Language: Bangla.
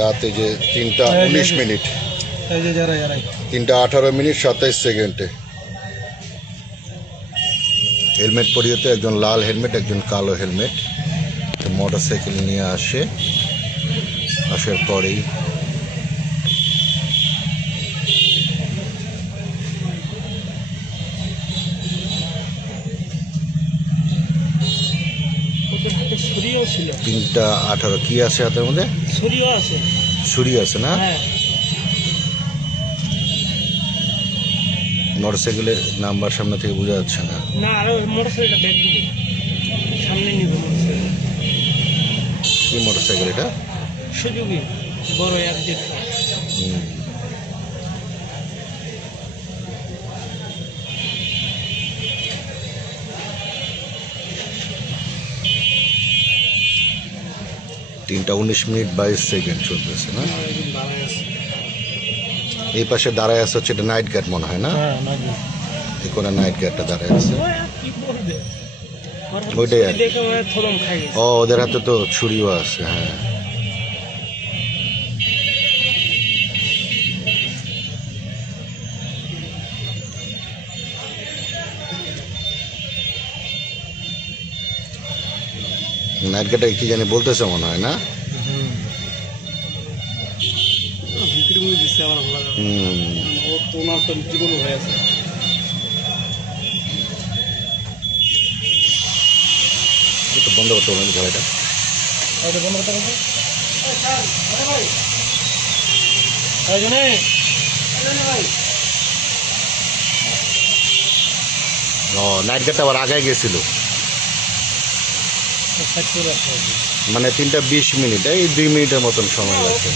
রাতে যে 3:19 3:18 27 হেলমেট পরিয়ে তো একজন লাল হেলমেট একজন কালো হেলমেট মোটর সাইকেল নিয়ে আসার পরেই ছুরিও ছিল 3:18 কি আছে হাতের মধ্যে? ছুরিও আছে। ছুরি আছে না? হ্যাঁ মোটরসাইকেলের নাম্বার সামনে থেকে বোঝা যাচ্ছে না। না আরো মোটরসাইকেলটা ব্যাগ দিবে সামনে নিবে মোটরসাইকেল। কি মোটরসাইকেল এটা? সুযোগী বড় এক দিক। তিনটা 19:22 চলতেছে না? এই পাশে দাঁড়ায় আছে হচ্ছে এটা নাইট গার্ড মনে হয় না? এই কোণে নাইট গার্ডটা দাঁড়ায় আছে। ওইটাই আর ও ওদের হাতে তো ছুরিও আছে। হ্যাঁ নাইট গার্ডটা কি জানি বলতেছে মনে হয় না? একটু বন্ধ করতে বলুন গাড়িটা। ও নাইট গার্ডটা আবার আগায় গেছিল মানে 3:20 এই 2 মিনিটের মতন সময় লাগছে।